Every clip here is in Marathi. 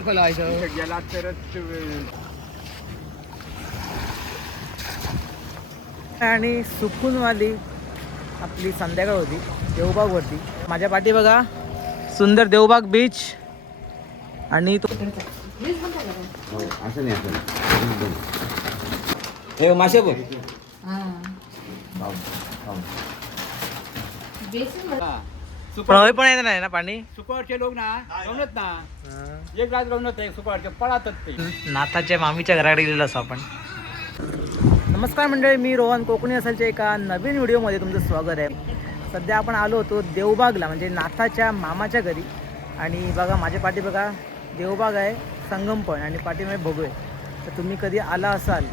गेला तरच आणि सुकूनवाली आपली संध्याकाळ होती देवबागवरती. माझ्या पाठी बघा सुंदर देवबाग बीच. आणि तो असं नाही हे मासे बघ प्रवाही पण येत नाही ना पाणी. सुकवाडचे लोक ना रवणत ना एक रात रवणत आहे सुकवाडचे पळातात ते. नाथाच्या मामीच्या घराकडे गेलेलो असो आपण. नमस्कार मंडळी, मी रोहन कोकणी असालच्या एका नवीन व्हिडिओमध्ये तुमचं स्वागत आहे. सध्या आपण आलो होतो देवबागला, म्हणजे नाथाच्या मामाच्या घरी. आणि बघा माझ्या पाठी बघा देवबाग आहे, संगम पण, आणि पाठीमध्ये भोगवे. तर तुम्ही कधी आला असाल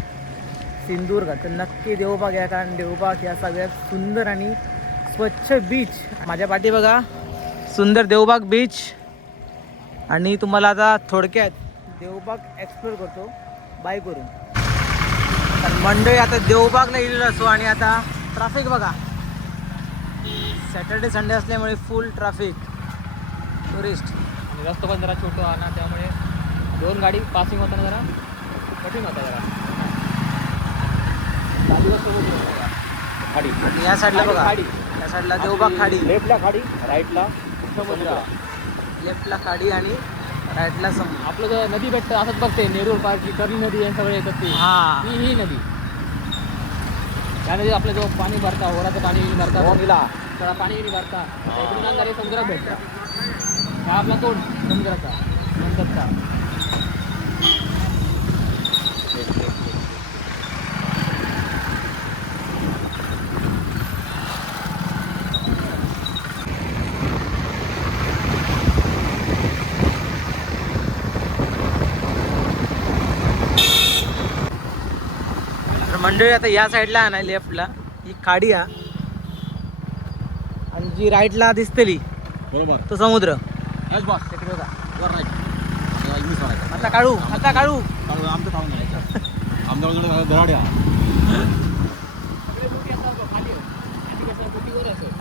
सिंधुदुर्ग तर नक्की देवबाग या, कारण देवबाग या सगळ्यात सुंदर आणि स्वच्छ बीच. माझ्या पाठी बघा सुंदर देवबाग बीच. आणि तुम्हाला आता थोडक्यात देवबाग एक्सप्लोर करतो बाईकवरून. तर मंडळी आता देवबागला गेलेलो असो. आणि आता ट्रॅफिक बघा, सॅटर्डे संडे असल्यामुळे फुल ट्रॅफिक टुरिस्ट. आणि रस्ता पण जरा छोटं आहे ना, त्यामुळे दोन गाडी पासिंग होताना जरा कठीण होता जरा. खाडी. आणि या साईडला बघा खाडी, या साईडला देवबाग खाडी, लेफ्टला खाडी राईटला समुद्र. लेफ्टला खाडी आणि राईटला समुद्र. आपलं जर नदी भेटतं असंच बघते नेरूळ पार्क कर्ली नदी यांच्या सगळे येतात ती. हां, ही नदी, त्या नदी आपलं जो पाणी भरता ओढाचं पाणी भरता त्याला पाणी भरता इकडून अंधारे समुद्रात भेटतात. हा आपला तोंड समुद्राचा नंतरचा. मंडळी आता या साईडला आहे ना लेफ्टला ही खाडी आहे, आणि जी राईटला दिसतेली बरोबर तो समुद्र. बॉस तिकडे होता वर नाही इंग्लिश म्हणायचं. आता काढू, आता काढू. आमचं खाऊन घ्यायचं आमच्याकडे दराड्या.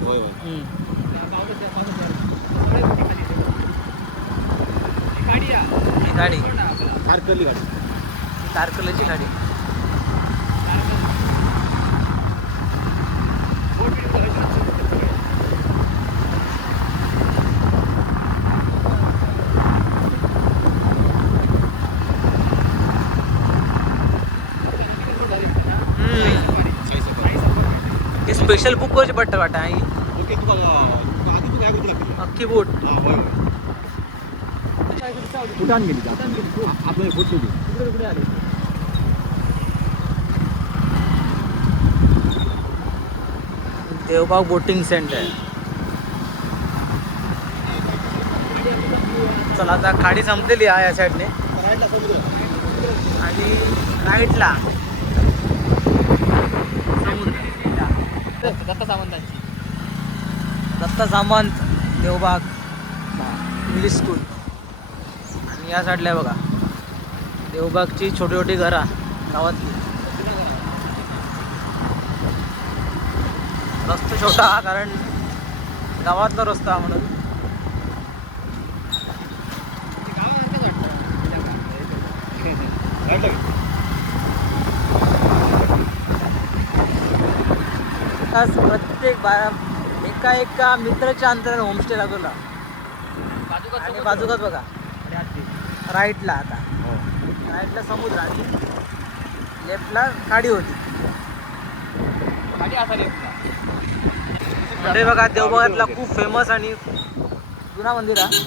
होय होय. ही गाडी तारकर्ली गाडी, तारकर्लीची गाडी. हे स्पेशल बुक वरची पट्ट वाटा ही ओके. अख्खी बोट. कुठान गेली आपलं फोटो कुठे आले. Devbag boating centre. चला आता खाडी संपलेली आहे या साईडने, आणि राईटला समुद्र. दत्ता सावंतांची दत्ता सामंत देवबाग इंग्लिश स्कूल. आणि या साईडला आहे बघा देवबागची छोटी छोटी घरा गावातली. रस्ता छोटा कारण गावातला रस्ता म्हणून. प्रत्येक एका मित्राच्या अंतराने होमस्टे लागला. आणि बाजूकाच बघा राईटला, आता राईटला समुद्र आणि लेफ्टला खाडी होती. म्हणजे बघा देवबागातला खूप फेमस आणि जुना मंदिर आहे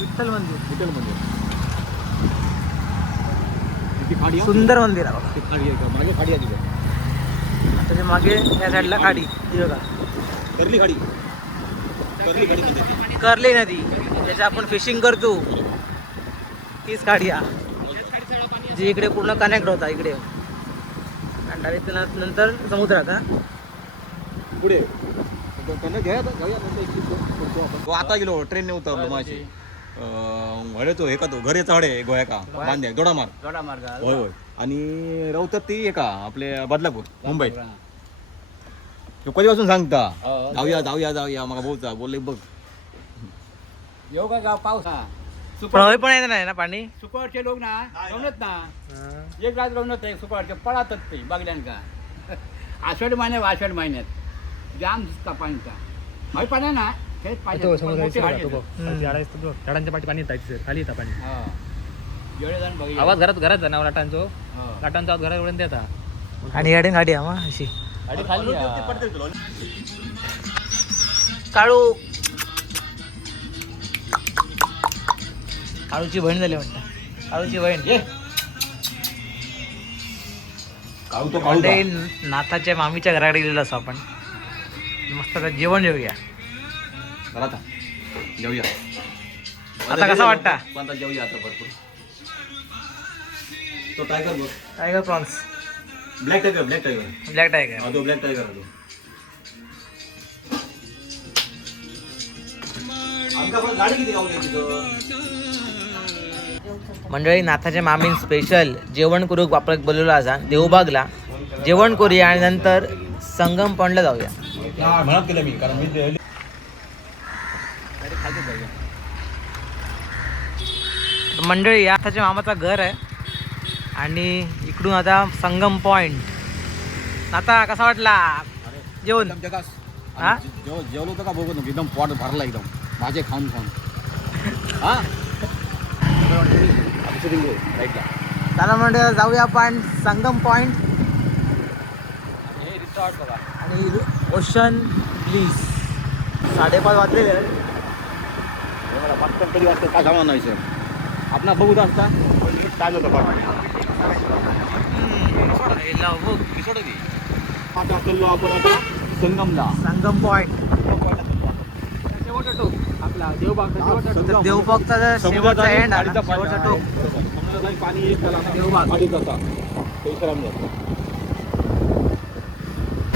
विठ्ठल मंदिर. सुंदर मंदिर आहे बघा. मागे खाडी आली त्याच्या मागे या साईडला खाडी बघा, कर्ली खाडी. कर्ली नदी ज्याच्या आपण फिशिंग करतो तीच खाडी आहे, जी इकडे पूर्ण कनेक्ट होता इकडे. नंतर समुद्रात पुढे आता गेलो ट्रेनने उतरलो माझी हळे तो हे का तो घरेचा हडे गोया का बांध्या दोडामार्ग. होय होय. आणि रवतात ती एका आपले बदलापूर मुंबईत. तो कधीपासून सांगता जाऊया जाऊया जाऊया मग भाऊचा बोलले बघ येऊ का गाव पाऊस प्रवाही पण येत नाही ना पाणी. सुकवाडचे लोक ना रवणत ना एक रात रवणत आहे सुकवाडचे पळातात ते बागल्यांका आषाढ महिन्यात जाम दिसता पाणीचा हय पाण्या ना हेच पाहिजे झाडांच्या पाठी पाणी येतात खाली येतात पाणी. जेवढे जण बघ आवाज घरात जाणार लाटांचो आवाज घरात एवढ्या देतात. आणि गाडी गाडी हा अशी गाडी खाली काळू काळूची बहीण झाली वाटतं. काळूची बहीण काळू तो म्हणजे नाथाच्या मामीच्या घराकडे गेलेलो असं आपण मस्त आता जेवण जेवूया. घरात जेवूया. आता कसा वाटता? आता जेवूया आता भरपूर. तो टायगर बघ. Tiger prawns. Black tiger black tiger. हा तो ब्लॅक टायगर तो. आमका पण गाडी किती गावली तिथं. मंडळी नाथाच्या मामीन स्पेशल जेवण करू वापर बोलवलं असा देवबागला जेवण करूया आणि नंतर संगम पॉइंटला जाऊया. म्हणत केलं मी कारण मी मंडळी नाथाच्या मामाचा घर आहे आणि इकडून आता संगम पॉइंट. नाथा कसा वाटला जेवण? हा जेवलो होतं का बघू एकदम पोट भरला एकदम माझे खाऊन हा. त्याला म्हणजे जाऊया आपण संगम पॉइंट आणि ओशन ब्लीज. 5:30 वाजलेले आहेत. पटकन कधी वाजता काय जाणार नाही सर आपला बघू असता काय होतं आता चाललो आपण आता संगमला. संगम पॉइंट आपला देवबाग देवबागचा शेवटचा एंड आहे ना, शेवटचा टोक पाणी एक देवबाग. पॉईंट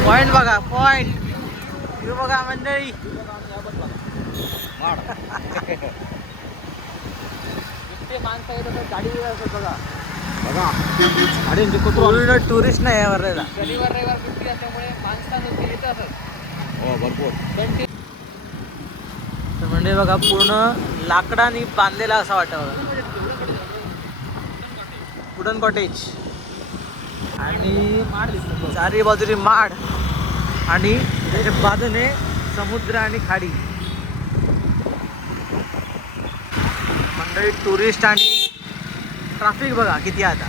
पॉइंट बघा पॉइंट बघा मंडळी. माणसं येतात गाडी बघा बघा गाड्यांचे पूर्ण टुरिस्ट नाही यावर शनिवार रविवार सुट्टी असल्यामुळे माणसानं येत असत. हो भरपूर. तर म्हणजे बघा पूर्ण लाकडाने बांधलेला असा वाटतं बघा. वुडन कॉटेज आणि चारी बाजूने माड आणि त्याच्या बाजूने समुद्र आणि खाडी. मंडळी टुरिस्ट आणि ट्रॅफिक बघा किती आता.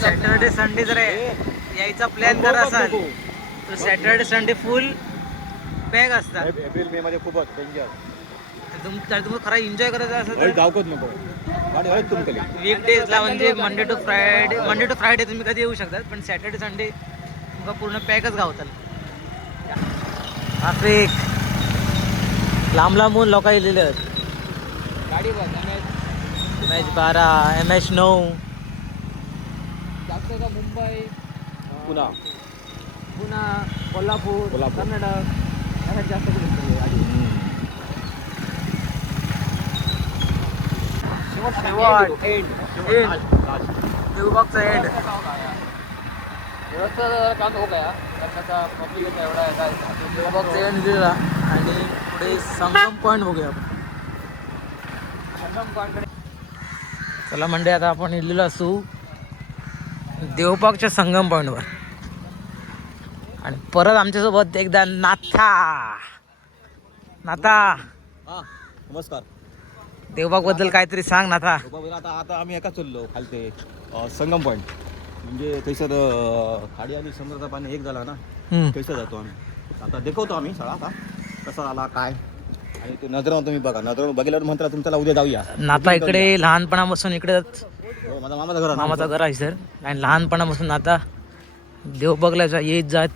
सॅटर्डे संडे जर यायचा प्लॅन करत असाल तर सॅटर्डे संडे फुल पॅक असतात. एप्रिल मे मध्ये खूपच डेंजर. तुम्हाला खरा एन्जॉय करायचा असेल तर धावकत नको गाडी हळद तुमकडे वीकडेजला म्हणजे मंडे टू फ्रायडे तुम्ही कधी येऊ शकतात. पण सॅटर्डे संडे तुमका पूर्ण पॅकच गावताल. ट्रॅफिक लांब लांबून लोक येलेले आहेत. गाडी बघ MH12 MH9 जास्त का मुंबई पुन्हा कोल्हापूर कर्नाटक यासाठी जास्त गाडी. देवबागचा एंड. व्यवस्था काम हो गया त्याचा पब्लिक एवढा देवबागचा एंड दिला आणि पुढे संगम पॉईंट बघूया आपण. चला म्हणजे आता आपण इलेलो असू देवबागच्या संगम पॉईंटवर आणि परत आमच्यासोबत एकदा नाथा. हा नमस्कार. देवबाग बद्दल काहीतरी सांग नाथा. आता आम्ही एका चाललो खालते संगम पॉईंट म्हणजे थैसर खाडी आणि समुद्राचा पाणी एक झाला ना कैसा जातो आम्ही. आता देखवतो आम्ही सगळा आता कसा आला काय आणि ते नजरावर तुम्ही बघा नजरावर बघितल्यावर म्हणता तुमच्याला उद्या जाऊया. नाथा इकडे लहानपणापासून इकडे माझा मामाचं घर मामाचं घर आहे सर आणि लहानपणापासून आता देवबागला येत जात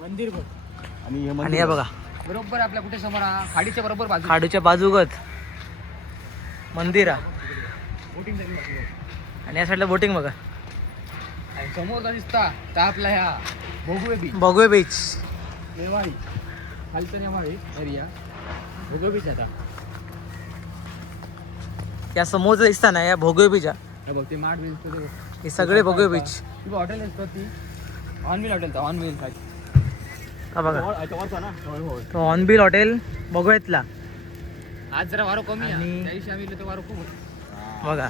मंदिर बघ. आणि हे आणि हे बघा बरोबर आपल्या कुठे समोर खाडीच्या बरोबर बाजू खाडूच्या बाजूगत मंदिर आहे बोटिंग आणि या साईडला बोटिंग बघा. समोर दिसता त्या आपला ह्या भोगवे बीच भोगवे बीच नेवाळी खालचं नेवाळी एरिया भोगवे बीच आता या समोरचं दिसता ना या भोगवे बीच हे बघ ते माठ बीच हे सगळे भोगवे बीच. किंवा हॉटेल असतात ती ऑनव्हील हॉटेल ऑनव्हील हा बघा ना तो ऑनबिल हॉटेल भोगव्यातला आज जरा वारो कमी आहे आणि- त्या दिवशी आम्ही गेलो तर वारो खूप होता. बघा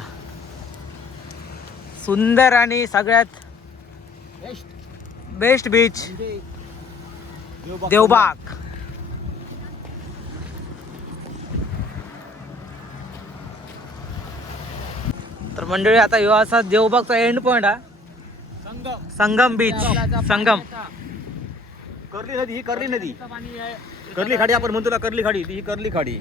सुंदर आणि सगळ्यात बेस्ट बीच देवबाग. तर मंडळी आता ह्यो असा देवबागचा एंड पॉइंट हा संगम बीच. संगम कर्ली नदी ही कर्ली नदी पाणी आहे. कर्ली खाडी आपण म्हणतो ना कर्ली खाडी ती ही कर्ली खाडी.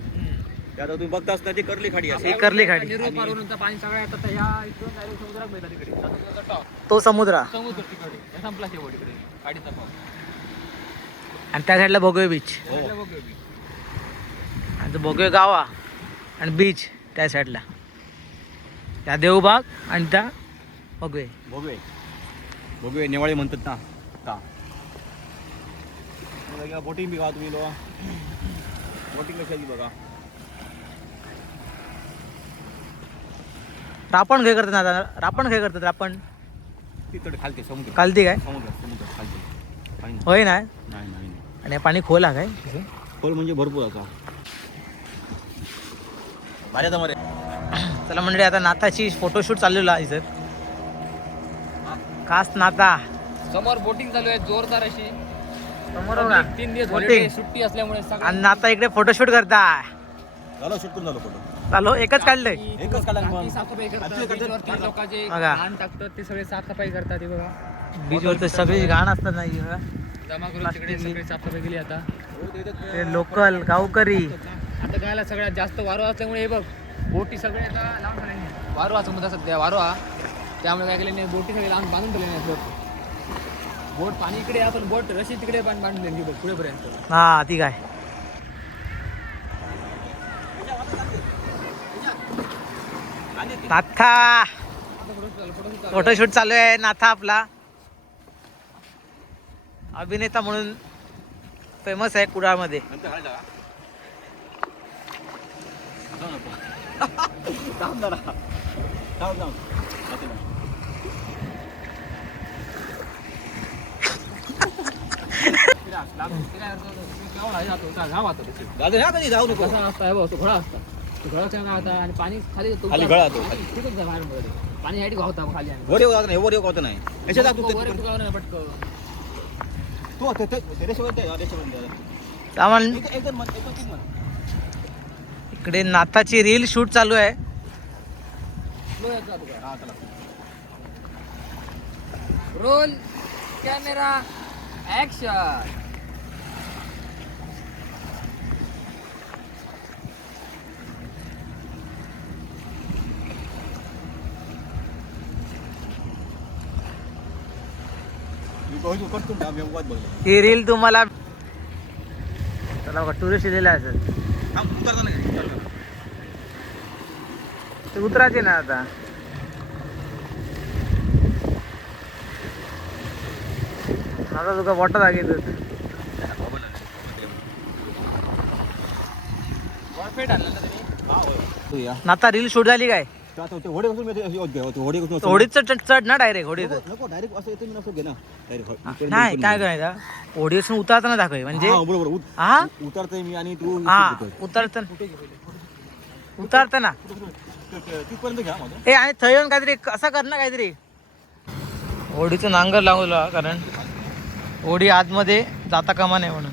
त्यात तुम्ही बघता असता ती कर्ली खाडी असे ही कर्ली खाडी निरूळ पारवरूनचं पाणी सगळं येतं तर ह्या इथून direct समुद्रात मिळतात तिकडे. समुद्राचा top. तो समुद्र समुद्र तिकडे हे संपला शेवट इकडे गाडीचा पाऊस आणि त्या साईडला भोगवे बीच आणि भोगवे गावा आणि बीच त्या साईडला. त्या देवबाग आणि त्या भोगवे. भोगवे भोगवे नेवाळे म्हणतात ना का बोटिंग बी बघा तुम्ही बोटिंग कशाची बघा. रापण काय करतात आता? रापण काय करतात? रापण तिकडे खालते समुद्र कालती काय समुद्र समुद्र खालते पाणी होय ना. नाही नाही आणि पाणी खोल आहे काय खोल म्हणजे भरपूर असा भाऱ्याचा मरे. चला म्हणजे आता नाताची फोटोशूट चाललेला आहे सर. खास नाता समोर बोटिंग चालू आहे जोरदार अशी. समोर 3 दिवस Boating. holiday, सुट्टी असल्यामुळे सगळं आणि नाता इकडे फोटोशूट करताय. झालं शूट करून झालं फोटो. चालो एकच काढलंय. एकच काढला मग. टाकी साफसफाई करतात आजचे करतात. बीचवरती लोकांचे बघा. घाण टाकतात ते सगळे साफसफाई करतात हे बघा बीचवर तर सगळी घाण असतात नाही जमा करून तिकडे सगळी साफसफाई केली आता. ते लोकल गावकरी. आता गायला सगळ्यात जास्त वारो असल्यामुळे हे बघ बोटी सगळे आता लावून ठेवले. वारो हा समुद्र सध्या वारो हा त्यामुळे काय केले नाही बोटी सगळे लावून बांधून ठेवले नाही. बोट पाणी इकडे आहे पण बोट रशी तिकडे बांधून दिली बघ पुढेपर्यंत. हा ती काय नाथा फोटोशूट चालू आहे. नाथा आपला अभिनेता म्हणून फेमस आहे कुडाळमध्ये. जाऊ नको कसा असता हे बघ तो घोडा असता तो घोडाच्या अंगावर होता आणि पाणी खाली येतो. खाली गळा तो. तिथंच जा बाहेर मध्ये. पाणी ह्याठी गावता खाली आणि वर येऊ नाही वर येऊ होत नाही याच्यात वर तू तू गावं नाही पटकन. तू रेस्टॉरंट सामान एकदम तीन म्हण. इकडे नाथाची रील शूट चालू आहे. Slow यायचा तुका. हा चला. Roll camera action. मी बहुज करतो ना मी वाट बघलो. ही रील तुम्हाला चला बघा टुरिस्ट दिलेला आहे सर. थांब उतरता नाही. ते उतरायचे ना आता. आता तुका वॉटर दाखवत परफेक्ट आणला ना तुम्ही. नाता रील शूट झाली काय? होडे बसून होडे बसून होडीच चढ ना डायरेक्ट होडीच. नको डायरेक्ट असं येतो मी असं घे ना डायरेक्ट नाही काय करायचं होडीसून उतरताना दाखव म्हणजे बरोबर हा उतरतोय मी आणि तू हा उतरताना तिथपर्यंत घ्या माझं. ए आणि थंय येऊन काहीतरी असं कर ना काहीतरी होडीचं नांगर लावला कारण होडी आतमध्ये जाता कामा नाही म्हणून.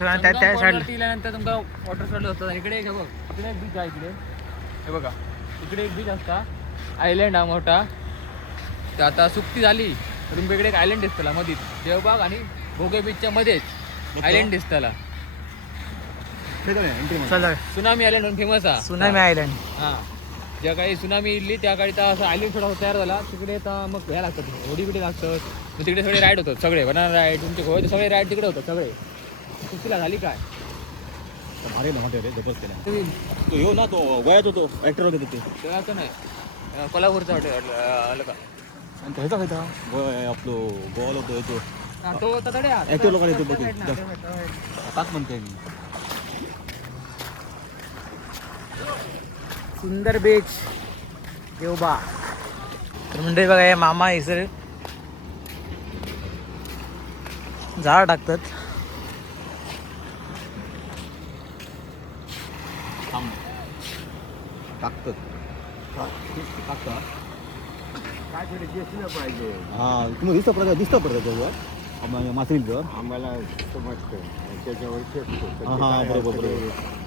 त्या साईडला गेल्यानंतर तुमचा वॉटर स्लाइड होतं. इकडे एक हे बघ इकडे एक बीच आहे इकडे हे बघा इकडे एक बीच असता आयलंड हा मोठा. तर आता सुट्टी झाली तर तुमच्या इकडे एक आयलंड दिसतला मधीच देवबाग आणि भोगे बीचच्या मध्येच आयलंड दिसतला. चला सुनामी आयलंड म्हणून फेमस हा. Tsunami island. हां ज्या काळी सुनामी इली त्या काळी तर असं आयलंड थोडा तयार झाला तिकडे तर मग ह्या लागतात होडी बिडी लागतात. मग तिकडे सगळे राईड होतात सगळे बनाना राईड तुमचे गोवे सगळे राईड तिकडे होतात सगळे. सुट्टीला झाली काय भारी ना रे जबरदस्त केला तुम्ही तो येऊ ना तो गोयात होतो ऍक्टर होते ते तेव्हाचं नाही कोल्हापूरचा हॉटेल आलं का आणि तो ह्याचा खायचा गोय आपलं गोवाला होतो येतो हा, तो तडे ऍक्टर लोकांना येतो बघ ताक म्हणते मी. सुंदर बीच देवबाग. तर म्हणजे बघा हे मामा हे सर झाड टाकतात. टाकतात काय दिसलं पाहिजे हा तुम्ही दिसतं पडतं मासळीचं आम्हाला समजतं त्याच्यावर शेकतो हा, हा, बरोबर.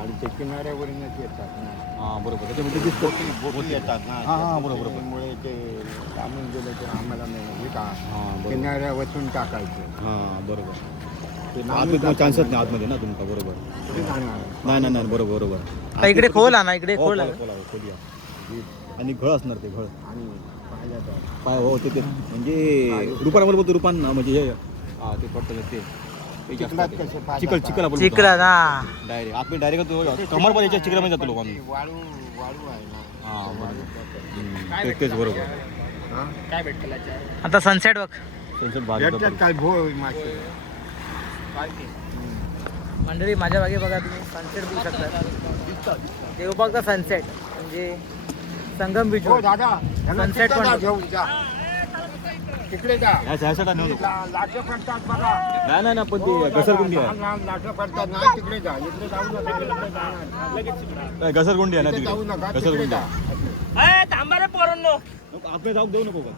आणि ते किनाऱ्यावरूनच येतात ना. हां बरोबर त्याच्यामध्ये दिसतं बोटी येतात ना. हा, हा, बरोबर. त्यामुळे ते टाकून गेलं तर आम्हाला नाही का हां बरोबर किनाऱ्यावरून टाकायचं हां बरोबर ते आतमध्ये तुम्हाला चान्सच नाही आतमध्ये ना तुमचा बरोबर कुठे जाणार? नाही बरोबर आता इकडे खोल आणा, इकडे हो, खोल आणा. खोलूया. आणि घळ असणार ते घळ आणि पाहिलं तर पाय हो ते म्हणजे रुपांवर बोलतो रुपान ना म्हणजे हे हा ते पडतं ते जास्त चिखलात आहे. कसे पाय चिखल जातात? चिखल आपण चिखला ना डायरेक्ट आतमध्ये डायरेक्ट कमर पण याच्या चिखलामध्ये जातो लोक आम्ही वाळू वाळू आहे ना. हां वाळू बरोबर तेच बरोबर हा? काय भेटतं त्याच्यात? आता सनसेट बघ सनसेट भारी भेटतात काय भोय मासे मंडळी. माझ्या मागे बघा तुम्ही सनसेट बघू शकता. देवबागचा सनसेट म्हणजे संगम बीच हो दादा ह्याला Sunset तिकडे पण जा, होतं. घेऊन जा तिकडे जा ह्यासाठी नेऊ नको लाटं पडतात बघा. नाही पण ते घसरगुंडी लहान लहान लाटं पडतात नाही तिकडे जा इकडे जाऊ नका इकडे जाणार. आहे घसरगुंडी आहे ना तिकडे जाऊ तिकडे नका तिकडे घसरगुंडी जा. आपले जाऊ देऊ नको बघ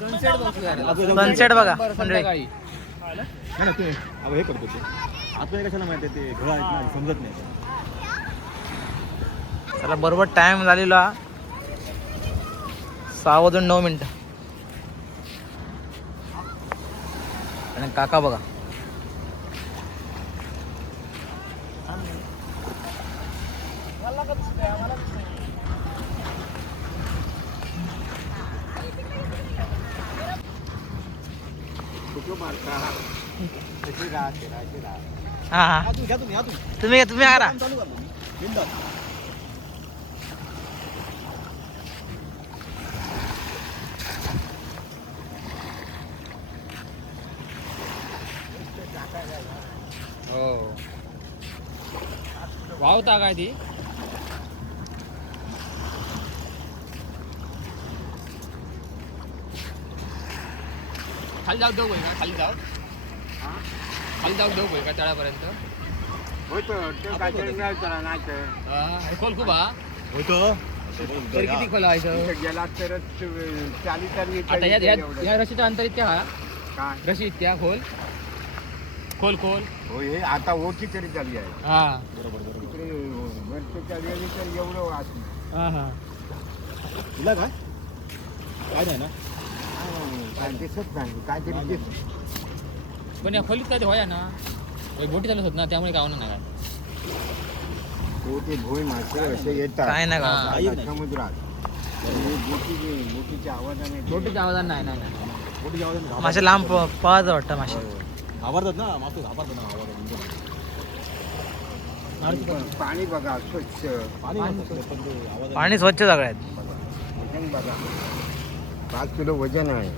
सनसेट बघूया रे. आपले जाऊ सनसेट बघा बरं, मंडळी. संध्याकाळी. नाही ना ते अब हे करतो ते आपल्याला कशाला माहिती आहे ते घळ आहेत ना समजत नाही चला बरोबर टाइम झालेला 6:09 आणि काका बघा कुठं मारता? कशी राहते राहते हा हा तुम्ही आरा चालू कर बिंदास हो वावता काय ती खाली जाऊ देऊ का खाली जाऊ देऊ का तळापर्यंत होतं ते काहीतरी मिळालं नाही तर हे खोल खूप हा होतं तरी किती खोल व्हायचं तिथे गेला तरच चाली चाली आता या रशीचं अंतर इतक्या हा काय रशी इतक्या खोल खोल खोल हो हे आता ओळखी तरी झाली आहे हा तिकडे वरच्या वेळी तर एवढं वाचलं हा हा तुला काय काय नाही ना काय दिसत नाही काहीतरी दिसत पण या खोलीत काय ते व्हाया ना बोटी चालत होत ना त्यामुळे काय होणार नाही काय हो ते भोय मासे असे येतात काय नाही का हा. काही नाही. समुद्रात बोटीच्या आवाजाने बोटीच्या आवाजात नाही नाही नाही मोठी जाऊ दे ना. मासे लांब पळत वाटतं मासे घाबरतात ना मासे घाबरतात ना पाणी बघा स्वच्छ पाणी नसतं, पण ते आवाज पाणी स्वच्छ सगळ्यात. वजन बघा 5 किलो वजन आहे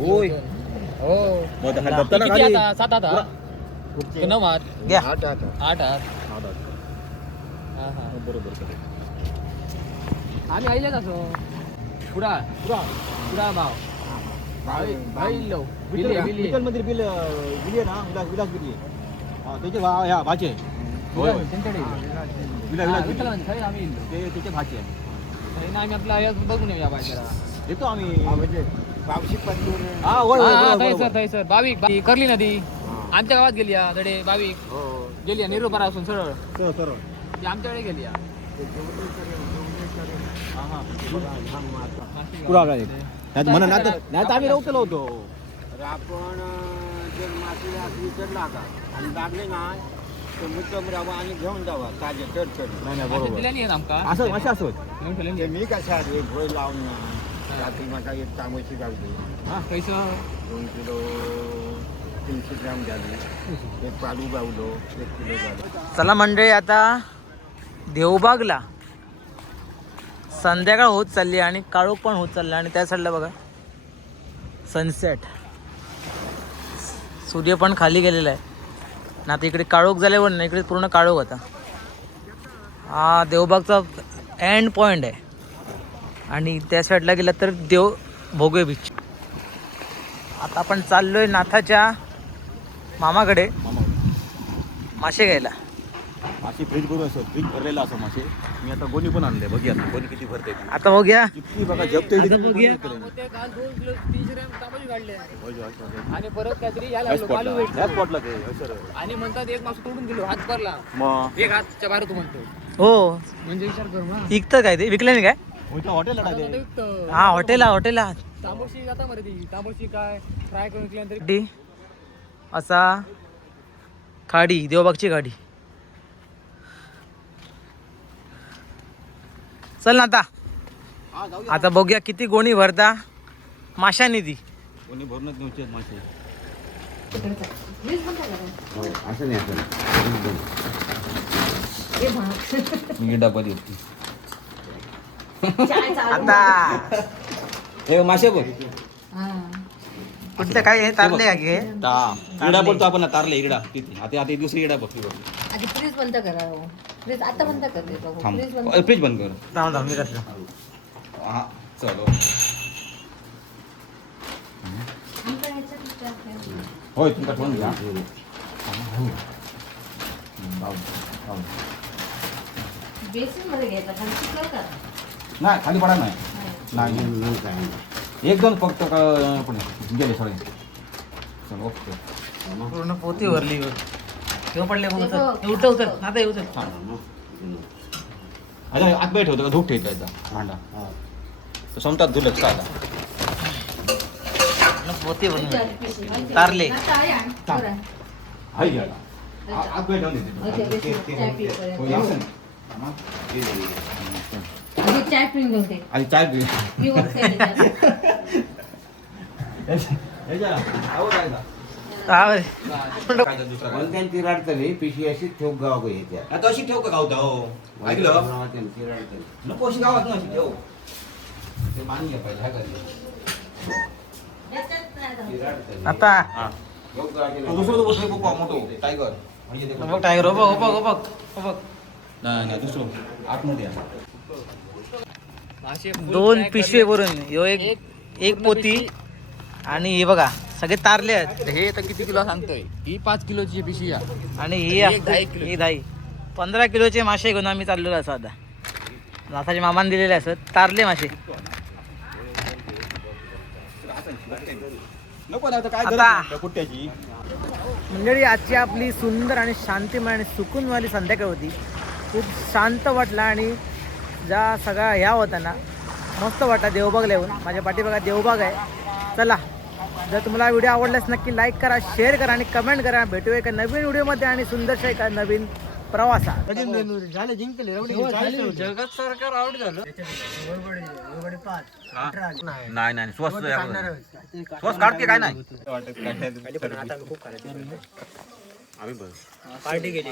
होय. हो मग ते किती दप्तरला खाली- आता 7 आता कुठचे? 9 हात घ्या. 8 आता 8 हात हा, दादा. हा हा बरोबर आम्ही आईलेच असो पुरा पुरा पुरा भाव आईलो बिल्ली बिल्ली विठ्ठल मंदिर बिल बिली आहे ना विलास बिली त्याचे ह्या भाचे होय त्यांच्याकडे विलास विठ्ठल बिली. म्हणजे खरे आम्ही इल्लो. ते त्याचे भाचे आहे हे ना आम्ही आपला आयात बघून येऊया बाय जरा येतो आम्ही म्हणजे पावशी पत्तूर हा होय होय, हा, बरोबर, थंय बरोबर. सर थंय सर बावीक करली नदी हा. आमच्या गावात गेली या धडे बावीक हो गेली निरोपारा असून सरळ सरळ सरळ ती आमच्याकडे गेली या ते हा हा बघा, थांब आता. पुरा काय म्हणा नाही तर आम्ही रवतेलो होतो तर आपण जर मासे विचारला का आणि लागले ना तर मुद्दम राहा आणि घेऊन जावा ताजे चढचढ नाही नाही असं बरोबर दिल्या नाही आमका असं मासे असं नेऊन ठेवले ते मी कशा रे भोय लावून रात्री मला एक तांबूची गावली कैसं 2 किलो 300 ग्राम झाली एक पालू गावलो 1 किलो झालं चला मंडळी आता देवबागला संध्याकाळ होत चालली आणि काळोख पण होत चालला आणि त्या साईडला बघा सनसेट सूर्य पण खाली गेलेला आहे ना आता इकडे काळोख झाल्यावर ना इकडे पूर्ण काळोख होता. हा देवबागचा एंड पॉइंट आहे आणि त्या साईडला गेला तर देव भोगे बीच. आता आपण चाललोय नाथाच्या मामाकडे मासे घ्यायला. मासे फ्रीज करून असं फ्रीज भरलेला असं मासे. मी आता गोणी पण आणले, बघूया गोणी किती भरते. आता बघूया. किती बघा जपते आता बघूया. ते काल 2 किलो 300 ग्रॅम तांबूस काढले आणि परत काहीतरी यायला लागलो कालू भेटलं. ह्याच स्पॉटला ते सर. आणि म्हणतात एक मास तोडून दिलो हात भरला, मग एक हातच्या बाहेर तू म्हणतो. हो म्हणजे विचार कर ना, विकतं काय ते, विकलं नाही काय? हॉटेलला आता टाकले. विकतं. हा हॉटेलला तांबूशी जाता मरे ती तांबूशी काय फ्राय करून विकल्यानंतर डी असा खाडी, देवबागची खाडी. चल ना आता. आता बघूया किती गोणी भरता माशानी ती. कोणी भरूनच नव्हते मासे. असं नाही असं मी डबा देते. आता हे मासे बघ. कुठलं काय हे तारले का की हे? इडा बोलतो आपण तारले इडा तिथे. आता आता दुसरी इडा बघ. आधी फ्रीज बंद करा हो. फ्रीज आता बंद करते बघू. थांब फ्रीज बंद फ्रीज बंद कर. थांब मी करतो. हा चलो. आमच्या ह्याच्यात टाकते. होय तुमचा फोन घ्या. बेसिन मध्ये घ्यायचा पण चिकन का नाही खाली पडा नाही. नाही एक दोन फक्त पण गेले सगळे. चल ओके. पूर्ण पोती भरली. ठेव पडले बघ. उतर उतर आता येऊ चल. अरे आतमध्ये ठेवतो का धूप ठेवायचा भांडा. तर समतात धुलक साधा. पोती भरून तारले. हाय घ्या. आतमध्ये ठेवून देते. होय, असं नाही. आधी चाय पिऊन घेते आणि चाय पी. पिऊन ह्याच्या आवड आहे का? हा काय तर दुसरा काय? त्यांची राडतली पिशी अशी ठेव गाव येते आता अशी ठेव का गावता हो ऐकलं नको अशी गावात ना अशी ठेव. ते मान्य पाहिजे ह्या घरी. आता दुसरं गोष्ट बघू मोठो टायगर म्हणजे ते बघ टायगर हो बघ हो बघ हो बघ हो बघ. नाही नाही दुसरं आतमध्ये या. मासे full 2 fry पिशवे करले. भरून ह्यो एक पोती. आणि हे बघा सगळे तारले आहेत. हे तर किती किलो सांगतोय, ही 5 किलोची पिशवी आहे. आणि एक ही 10 किलो. ही 10 15 किलोचे मासे घेऊन आम्ही चाललेलो असं आता. नाथाच्या मामाने दिलेले असत तारले मासे. नको ना आता काय आता. गरज नाही कुट्ट्याची. मंडळी आजची आपली सुंदर आणि शांतिमय आणि सुकूनवाली संध्याकाळ होती. खूप शांत वाटला आणि ज्या सगळा ह्या होता ना मस्त वाटला. देवबागला येऊन माझ्या पाठीमागा देवबाग आहे. चला जर तुम्हाला व्हिडिओ आवडल्यास नक्की लाईक करा, शेअर करा आणि कमेंट करा. भेटूया एका नवीन व्हिडिओमध्ये आणि सुंदरशा एका नवीन प्रवासात. जगात सरकार आउट झालं. नाही नाही स्वस्त स्वस्त काढते काय नाही. पार्टी केली